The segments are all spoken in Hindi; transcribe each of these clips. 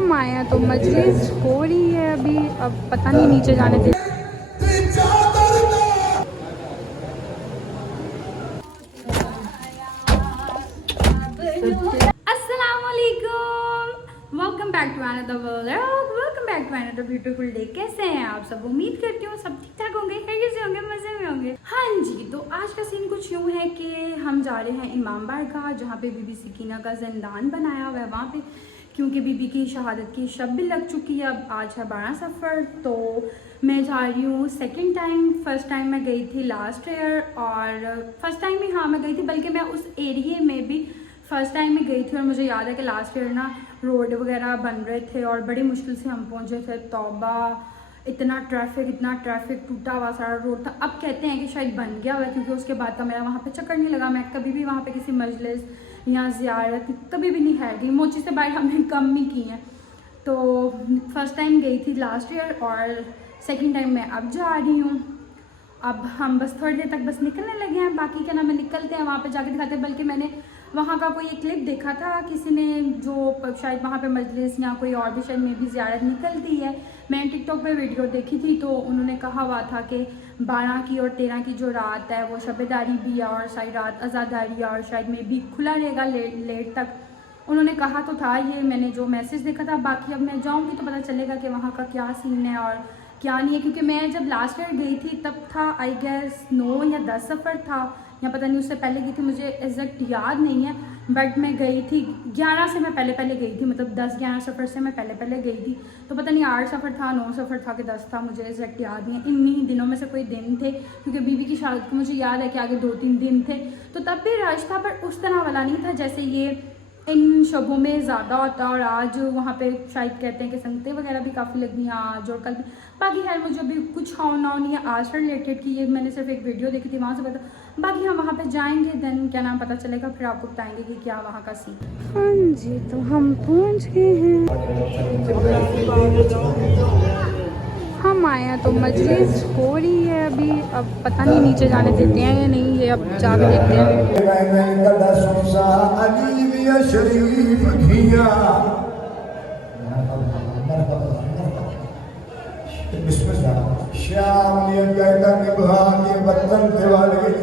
हम आए हैं तो मजलिस हो रही है अभी। अब पता नहीं नीचे जाने दे। अस्सलाम वालेकुम, welcome back to another vlog, welcome back to another beautiful day. कैसे हैं आप सब? उम्मीद करती हूँ सब ठीक ठाक होंगे, खैरियत से होंगे, मजे में होंगे। हाँ जी, तो आज का सीन कुछ यूँ है कि हम जा रहे हैं इमाम बारगाह, जहाँ पे बीबी सकीना का जिंदान बनाया हुआ है वहाँ पे, क्योंकि बीबी की शहादत की शब भी लग चुकी है। अब आज है 12 सफ़र, तो मैं जा रही हूँ सेकंड टाइम। फर्स्ट टाइम मैं गई थी लास्ट ईयर, और फर्स्ट टाइम ही हाँ मैं गई थी, बल्कि मैं उस एरिए में भी फर्स्ट टाइम में गई थी। और मुझे याद है कि लास्ट ईयर ना रोड वगैरह बन रहे थे और बड़ी मुश्किल से हम पहुँचे थे। तौबा, इतना ट्रैफिक, टूटा हुआ सारा रोड था। अब कहते हैं कि शायद बन गया हुआ है, क्योंकि उसके बाद का मेरा वहाँ पे चक्कर नहीं लगा। मैं कभी भी वहाँ पे किसी मजलिस या ज़ियारत कभी भी नहीं है गई। मोची से बाहर हमने कम ही की हैं। तो फर्स्ट टाइम गई थी लास्ट ईयर और सेकंड टाइम मैं अब जा रही हूँ। अब हम बस थोड़ी देर तक बस निकलने लगे हैं, बाकी क्या नाम है निकलते हैं, वहाँ पे जाके दिखाते हैं। बल्कि मैंने वहाँ का कोई एक क्लिप देखा था किसी ने, जो शायद वहाँ पे मजलिस या कोई और भी शायद में भी ज़ियारत निकलती है। मैंने टिकटॉक पे वीडियो देखी थी, तो उन्होंने कहा हुआ था कि 12 की और 13 की जो रात है वो शबेदारी भी है और शायद रात आज़ादारी है, और शायद में भी खुला रहेगा लेट तक। उन्होंने कहा तो था, ये मैंने जो मैसेज देखा था। बाकी अब मैं जाऊँगी तो पता चलेगा कि वहाँ का क्या सीन है और क्या नहीं है, क्योंकि मैं जब लास्ट ईयर गई थी तब था आई गेस 9 या 10 सफ़र था, या पता नहीं उससे पहले गई थी, मुझे एग्जैक्ट याद नहीं है। बट मैं गई थी 11 से, मैं पहले गई थी, मतलब 10-11 सफ़र से मैं पहले गई थी। तो पता नहीं 8 सफ़र था, 9 सफ़र था कि 10 था, मुझे एग्जैक्ट याद नहीं है। इन्हीं दिनों में से कोई दिन थे, क्योंकि बीबी की शादी को मुझे याद है कि आगे 2-3 दिन थे। तो तब भी रश था, पर उस तरह वाला नहीं था जैसे ये इन शबों में ज़्यादा होता है। और आज वहाँ पे शायद कहते हैं कि संगतें वगैरह भी काफ़ी लगी हैं आज और कल भी। बाकी खैर मुझे अभी कुछ हाउ नाउ नहीं है आज से रिलेटेड की, ये मैंने सिर्फ एक वीडियो देखी थी, वहाँ से पता। बाकी हम वहाँ पे जाएंगे, देन क्या नाम पता चलेगा, फिर आपको बताएंगे कि क्या वहाँ का सीन। हाँ जी, तो हम पहुँच गए हैं। हम आए हैं तो मजलिस हो रही है अभी। अब पता नहीं नीचे जाने देते हैं या नहीं, ये अब जाके देखते हैं। श्याम ये कहता निभा के बर्तन दिवाल गई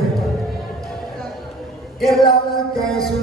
कैसे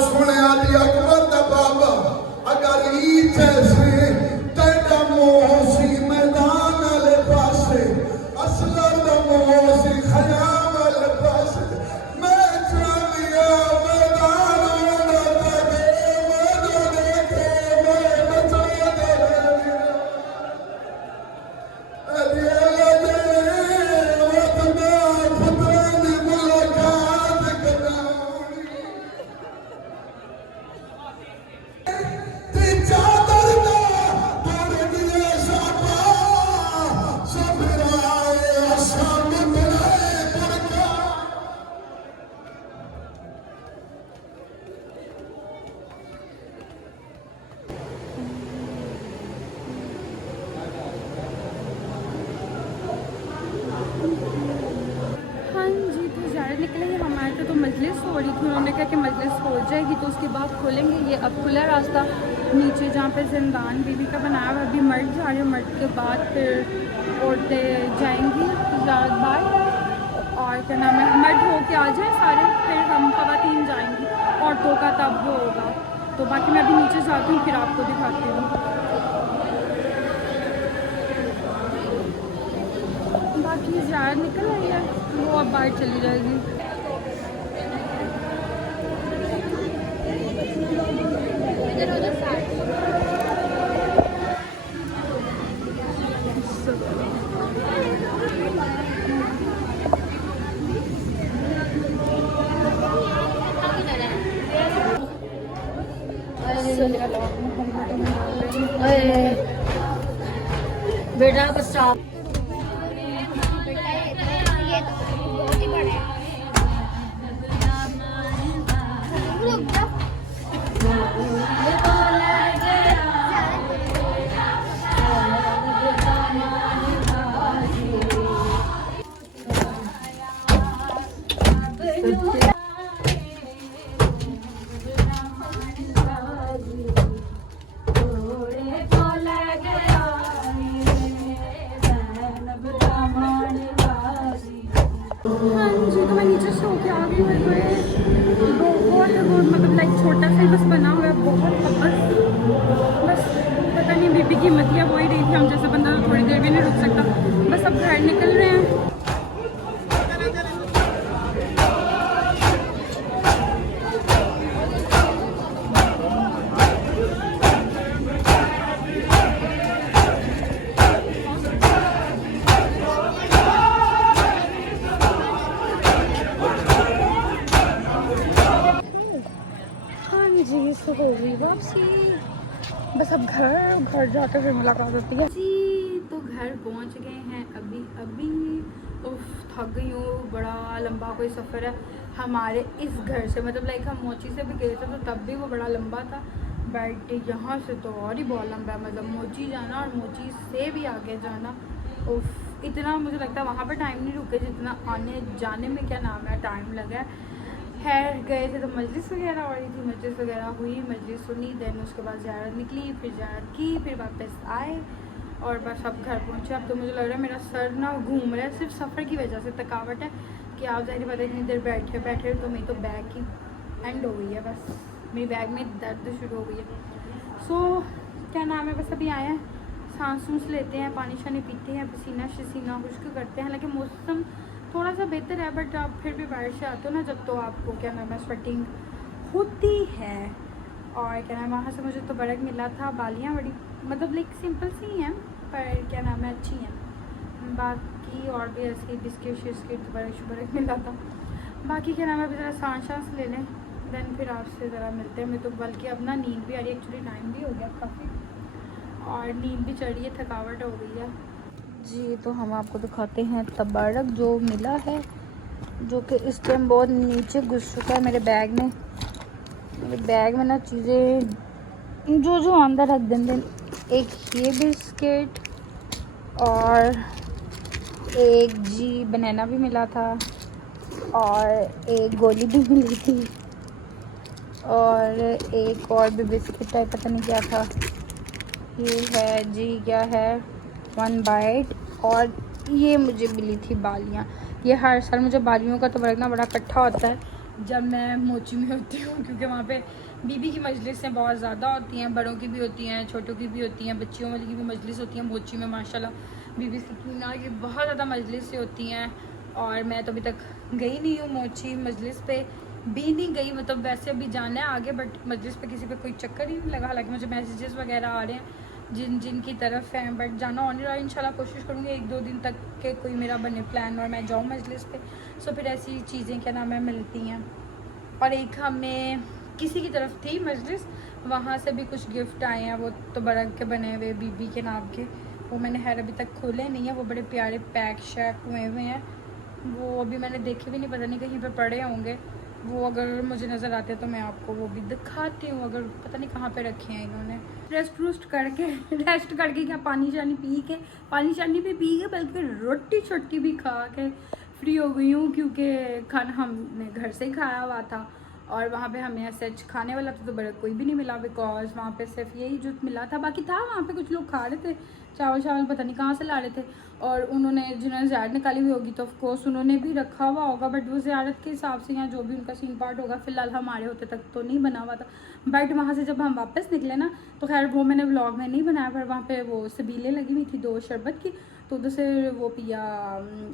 सुने आदि अकबर दा बाबा अगर ई जैसे तेरा मोसी मैदान वाले पासे असला दा मोसी खयाम वाले पासे मैं चलिया मैदान वाला तके मदो देखे मैं बचा दे अदिया दे वतना फतन मुलाकात करना निकले हमारे तो मजलिस हो रही थी। उन्होंने कहा कि मजलिस हो जाएगी तो उसके बाद खोलेंगे। ये अब खुला रास्ता नीचे जहाँ पे जिंदान बीबी का बनाया हुआ, अभी मर्द जा रहे हैं, मर्द के बाद फिर औरतें जाएंगी ज़्यादा बार, और क्या नाम है मर्द हो के आ जाए सारे, फिर हम ख़वातीन जाएंगी, औरतों का तब वो होगा। तो बाकी मैं अभी नीचे जाती हूँ, फिर आपको दिखाती हूँ। बाकी ज़्यादा निकल आई है, वो अब बाहर चली जाएगी। बेटा बस स्टॉप। ये तो बहुत ही बड़ा है। रुक जाओ। हाँ जी, तो मैं नीचे से होके आ गई हुई है। बहुत मतलब लाइक छोटा सा ही बस बना हुआ है, बहुत बस पता नहीं बीबी की मतिया वो ही रही थी, हम जैसे बंदा तो थोड़ी देर भी नहीं रुक सकता। बस अब घर निकल रहे हैं। हाँ जी, तो हो गई वापसी। बस अब घर जाकर फिर मुलाकात होती है जी। तो घर पहुंच गए हैं अभी अभी। उफ, थक गई हूँ, बड़ा लंबा कोई सफ़र है हमारे इस घर से। मतलब लाइक हम मोची से भी गए थे तो तब भी वो बड़ा लंबा था, बट यहाँ से तो और ही बहुत लंबा है। मतलब मोची जाना और मोची से भी आगे जाना, उफ, इतना मुझे लगता है वहाँ पर टाइम नहीं रुके जितना आने जाने में क्या नाम है टाइम लगा है। खैर गए थे तो मजलिस वगैरह हो रही थी, मजलिस वगैरह हुई, मजलिस सुनी, देन उसके बाद ज़ियारत निकली, फिर ज़ियारत की, फिर वापस आए और बस अब घर पहुँचे। अब तो मुझे लग रहा है मेरा सर ना घूम रहा है, सिर्फ सफ़र की वजह से थकावट है कि आप ज़ाहिर बात है इतनी देर बैठे तो मेरी तो बैग की एंड हो गई है, बस मेरी बैग में दर्द शुरू हो गई है। सो क्या नाम है, बस अभी आए हैं, सांस सूस लेते हैं, पानी शानी पीते हैं, पसीना शसीना खुश्क करते हैं। हालांकि मौसम थोड़ा सा बेहतर है, बट आप फिर भी बारिश से आते हो ना जब, तो आपको क्या नाम है स्वेटिंग होती है। और क्या नाम है वहाँ से मुझे तो बर्फ़ मिला था, बालियाँ बड़ी मतलब लाइक सिंपल सी हैं पर क्या नाम है अच्छी हैं। बाकी और भी ऐसी बिस्किट शिस्किट बर्फ़ मिला था। बाकी क्या नाम है अभी ज़रा सांस ले लें, देन फिर आपसे ज़रा मिलते हैं। मैं तो बल्कि अब ना नींद भी आ रही है, एक्चुअली टाइम भी हो गया काफ़ी और नींद भी चढ़ रही है, थकावट हो गई है जी। तो हम आपको दिखाते हैं तबारक जो मिला है, जो कि इस टाइम बहुत नीचे घुस चुका है मेरे बैग में। मेरे बैग में ना चीज़ें जो अंदर रख देंगे, एक ये बिस्किट और एक जी बनाना भी मिला था और एक गोली भी मिली थी और एक और भी बिस्किट टाइप पता नहीं क्या था। ये है जी, क्या है, 1 बाइट। और ये मुझे मिली थी बालियाँ। ये हर साल मुझे बालियों का तो बरतना बड़ा इकट्ठा होता है जब मैं मोची में होती हूँ, क्योंकि वहाँ पे बीबी की मजलिसें बहुत ज़्यादा होती हैं, बड़ों की भी होती हैं, छोटों की भी होती हैं, बच्चियों वाली की भी मजलिस होती है मोची में। माशाल्लाह बीबी सकीना की बहुत ज़्यादा मजलिसें होती हैं और मैं तो अभी तक गई नहीं हूँ मोची मजलिस पे भी नहीं गई। मतलब वैसे अभी जाना है आगे, बट मजलिस पे किसी पे कोई चक्कर ही नहीं लगा। हालांकि मुझे मैसेजेस वगैरह आ रहे हैं जिन की तरफ हैं, बट जाना और नहीं रहा। इंशाल्लाह कोशिश करूँगी 1-2 दिन तक के कोई मेरा बने प्लान और मैं जाऊँ मजलिस पे। सो फिर ऐसी चीज़ें क्या नाम है मिलती हैं। और एक हमें किसी की तरफ थी मजलिस, वहाँ से भी कुछ गिफ्ट आए हैं, वो तो बरक के बने हुए बीबी के नाम के, वो मैंने खैर अभी तक खोले नहीं है। वो बड़े प्यारे पैक शैक हुए हैं, वो अभी मैंने देखे भी नहीं, पता नहीं कहीं पे पड़े होंगे। वो अगर मुझे नज़र आते हैं तो मैं आपको वो भी दिखाती हूँ, अगर पता नहीं कहाँ पे रखे हैं इन्होंने। रेस्ट करके क्या पानी शानी पी के बल्कि रोटी छोटी भी खा के फ्री हो गई हूँ, क्योंकि खाना हमने घर से ही खाया हुआ था और वहाँ पे हमें ऐसे खाने वाला तो बड़ा कोई भी नहीं मिला, बिकॉज वहाँ पे सिर्फ यही जो मिला था। बाकी था वहाँ पे कुछ लोग खा रहे थे चावल पता नहीं कहाँ से ला रहे थे, और उन्होंने जिन्होंने ज़्यारत निकाली हुई होगी तो ऑफ कोर्स उन्होंने भी रखा हुआ होगा, बट वो ज़्यारत के हिसाब से या जो भी उनका सीन पार्ट होगा, फ़िलहाल हमारे होते तक तो नहीं बना हुआ था। बट वहाँ से जब हम वापस निकले ना, तो खैर वो मैंने व्लॉग में नहीं बनाया, पर वहाँ पे वो सबीलें लगी हुई थी 2 शरबत की, तो उधर से वो पिया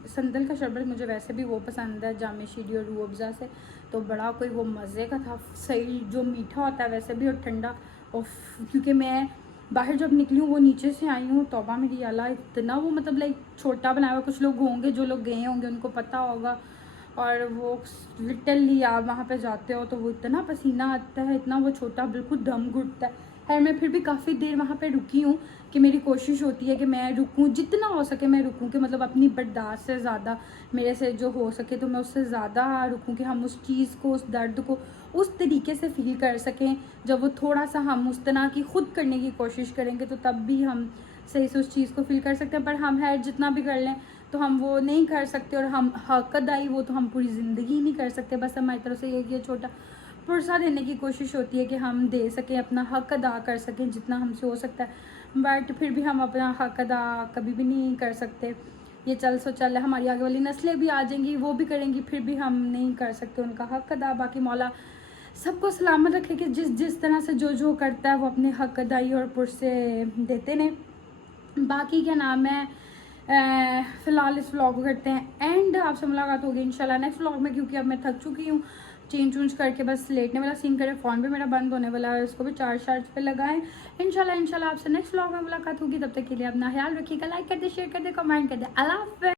संदल का शरबत। मुझे वैसे भी वो पसंद है, जामे शीरी और रूह अफ़ज़ा से, तो बड़ा कोई वो मज़े का था, सही जो मीठा होता है वैसे भी और ठंडा। और क्योंकि मैं बाहर जब निकली हूँ वो नीचे से आई हूँ, तौबा मेरी अल्लाह, इतना वो मतलब लाइक छोटा बनाया हुआ। कुछ लोग होंगे जो लोग गए होंगे उनको पता होगा, और वो लिटरली आप वहाँ पे जाते हो तो वो इतना पसीना आता है, इतना वो छोटा बिल्कुल दम घुटता है खैर मैं फिर भी काफ़ी देर वहाँ पे रुकी हूँ कि मेरी कोशिश होती है कि मैं रुकूँ, जितना हो सके मैं रुकूँ, कि मतलब अपनी बर्दाश्त से ज़्यादा मेरे से जो हो सके तो मैं उससे ज़्यादा रुकूँ, कि हम उस चीज़ को, उस दर्द को उस तरीके से फील कर सकें। जब वो थोड़ा सा हम उस तरह की खुद करने की कोशिश करेंगे तो तब भी हम सही से उस चीज़ को फील कर सकते हैं। पर हम है जितना भी कर लें तो हम वो नहीं कर सकते, और हम हक अदाई वो तो हम पूरी ज़िंदगी नहीं कर सकते। बस हमारी तरफ से ये छोटा पुरसा देने की कोशिश होती है कि हम दे सकें, अपना हक अदा कर सकें जितना हमसे हो सकता है। बट फिर भी हम अपना हक अदा कभी भी नहीं कर सकते। ये चल सो चल है, हमारी आगे वाली नस्लें भी आ जाएंगी, वो भी करेंगी, फिर भी हम नहीं कर सकते उनका हक अदा। बाकी मौला सबको सलामत रखे कि जिस तरह से जो करता है वो अपने हक अदाई और पुरसे देते ने। बाकी क्या नाम है, फ़िलहाल इस व्लॉग को करते हैं एंड आपसे मुलाकात होगी इंशाल्लाह नेक्स्ट व्लॉग में, क्योंकि अब मैं थक चुकी हूँ। चेंज करके बस लेटने वाला सीन करे, फ़ोन भी मेरा बंद होने वाला है, इसको भी चार्ज पे लगाएं। इंशाल्लाह आपसे नेक्स्ट व्लॉग में मुलाकात होगी। तब तक के लिए अपना ख्याल रखिएगा, लाइक कर दे, शेयर कर दे, कमेंट कर दे। अल्लाह हाफ़िज़।